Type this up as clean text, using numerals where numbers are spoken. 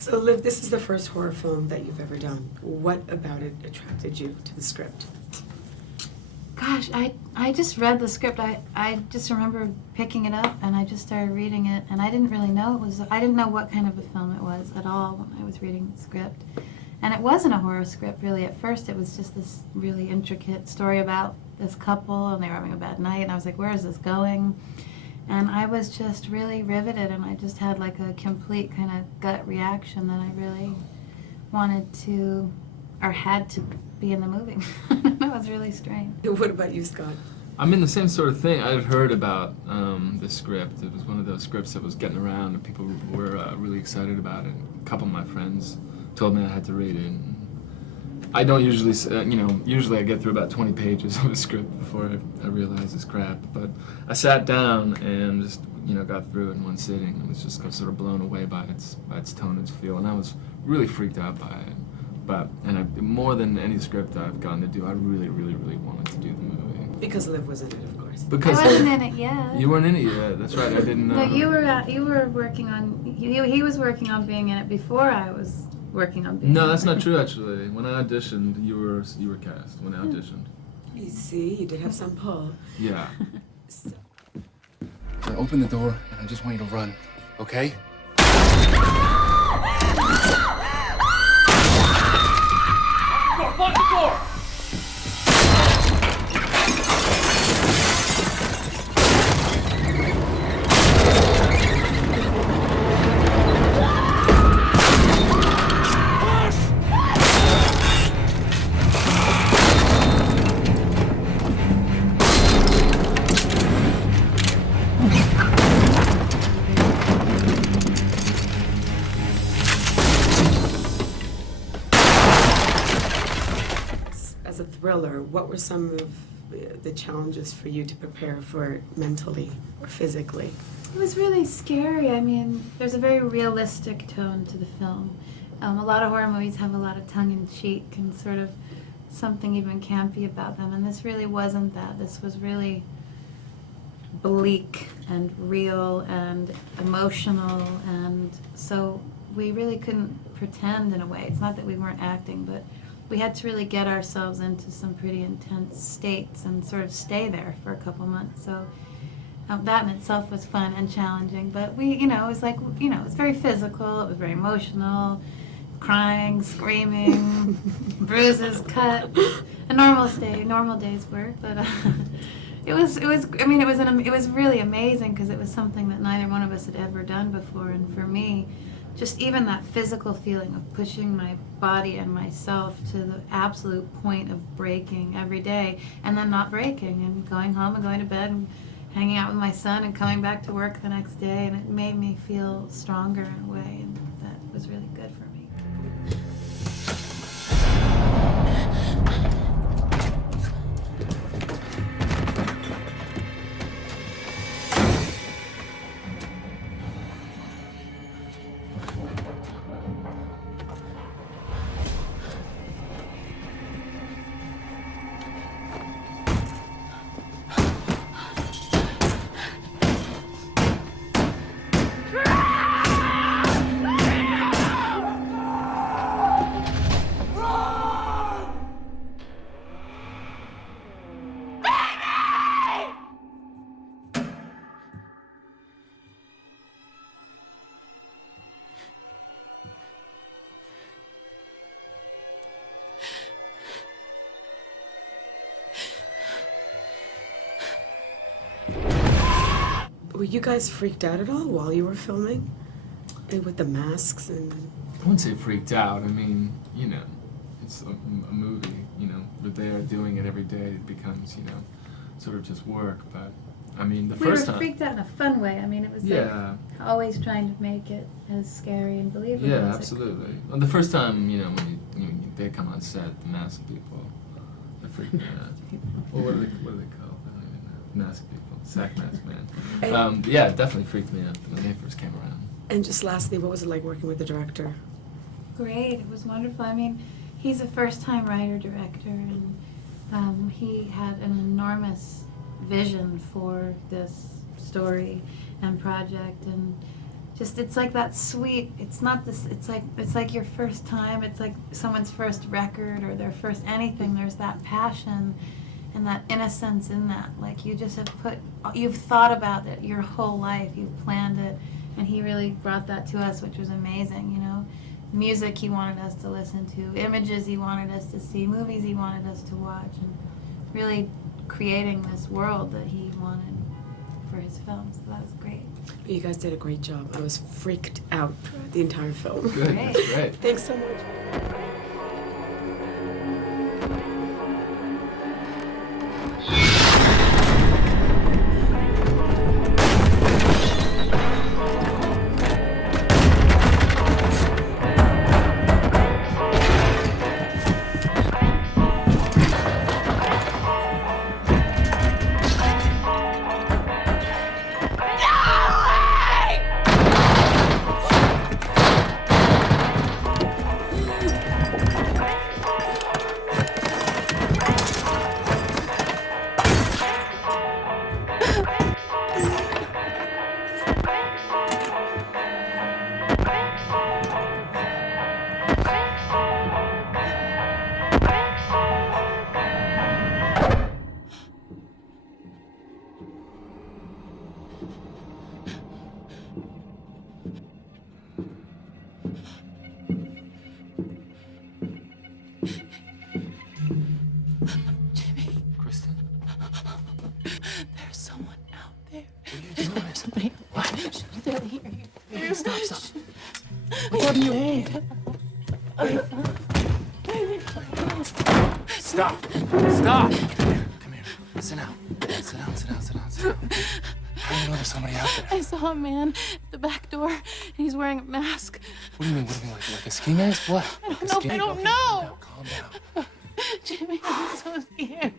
So, Liv, this is the first horror film that you've ever done. What about it attracted you to the script? Gosh, I just read the script. I just remember picking it up and I just started reading it, and I didn't really know I didn't know what kind of a film it was at all when I was reading the script. And it wasn't a horror script really at first. It was just this really intricate story about this couple, and they were having a bad night, and I was like, where is this going? And I was just really riveted, and I just had like a complete kind of gut reaction that I really wanted to, or had to be in the movie. That was really strange. What about you, Scott? I'm in the same sort of thing. I'd heard about the script. It was one of those scripts that was getting around, and people were really excited about it. A couple of my friends told me I had to read it. And I don't usually, usually I get through about 20 pages of a script before I realize it's crap. But I sat down and just, got through it in one sitting. I was just sort of blown away by its tone, its feel, and I was really freaked out by it. More than any script I've gotten to do, I really, really, really wanted to do the movie. Because Liv was in it, of course. Because I wasn't in it yet. You weren't in it yet. That's right. I didn't know. No, you were working on. He was working on being in it before I was working on being. No, in that's it. not true. Actually, when I auditioned, you were cast. When I auditioned. You see, you did have some pull. Yeah. So, I open the door, and I just want you to run, okay? Lock the door! as a thriller, what were some of the challenges for you to prepare for it mentally or physically? It was really scary. I mean, there's a very realistic tone to the film. A lot of horror movies have a lot of tongue-in-cheek and sort of something even campy about them, and this really wasn't that. This was really bleak and real and emotional, and so we really couldn't pretend in a way. It's not that we weren't acting, but we had to really get ourselves into some pretty intense states and sort of stay there for a couple months. So that in itself was fun and challenging, but it was like, it was very physical, it was very emotional, crying, screaming, bruises, cuts, a normal day's work, but it was really amazing because it was something that neither one of us had ever done before, and for me, just even that physical feeling of pushing my body and myself to the absolute point of breaking every day, and then not breaking, and going home and going to bed and hanging out with my son and coming back to work the next day, and it made me feel stronger in a way, and that was really good for me. Were you guys freaked out at all while you were filming? And with the masks and... I wouldn't say freaked out. I mean, it's a movie. We're there doing it every day. It becomes, sort of just work. But I mean, the first time. We were freaked out in a fun way. I mean, it was like always trying to make it as scary and believable. Yeah, as absolutely. Well, the first time, when they come on set, the mask people, they freak me out. Well, what are they called? I don't even know. Mask people. Sack mask man. Yeah, it definitely freaked me out when they first came around. And just lastly, what was it like working with the director? Great, it was wonderful. I mean, he's a first-time writer-director, and he had an enormous vision for this story and project, and just, it's like that sweet, it's not this, it's like your first time, it's like someone's first record or their first anything. There's that passion and that innocence in that. Like, you just have you've thought about it your whole life, you've planned it, and he really brought that to us, which was amazing, you know. Music he wanted us to listen to, images he wanted us to see, movies he wanted us to watch, and really creating this world that he wanted for his film. So that was great. You guys did a great job. I was freaked out throughout the entire film. Good, Great. that's great. Thanks so much. Kristen? There's someone out there. What are you doing? There's somebody. What? They'll hear you. Stop. What's up in your hand? Stop. Stop. Come here. Sit down. Sit down. How do you know there's somebody out there? I saw a man at the back door, and he's wearing a mask. What do you mean? Like a ski mask? What? I don't know. Calm down. Jimmy, I'm so scared.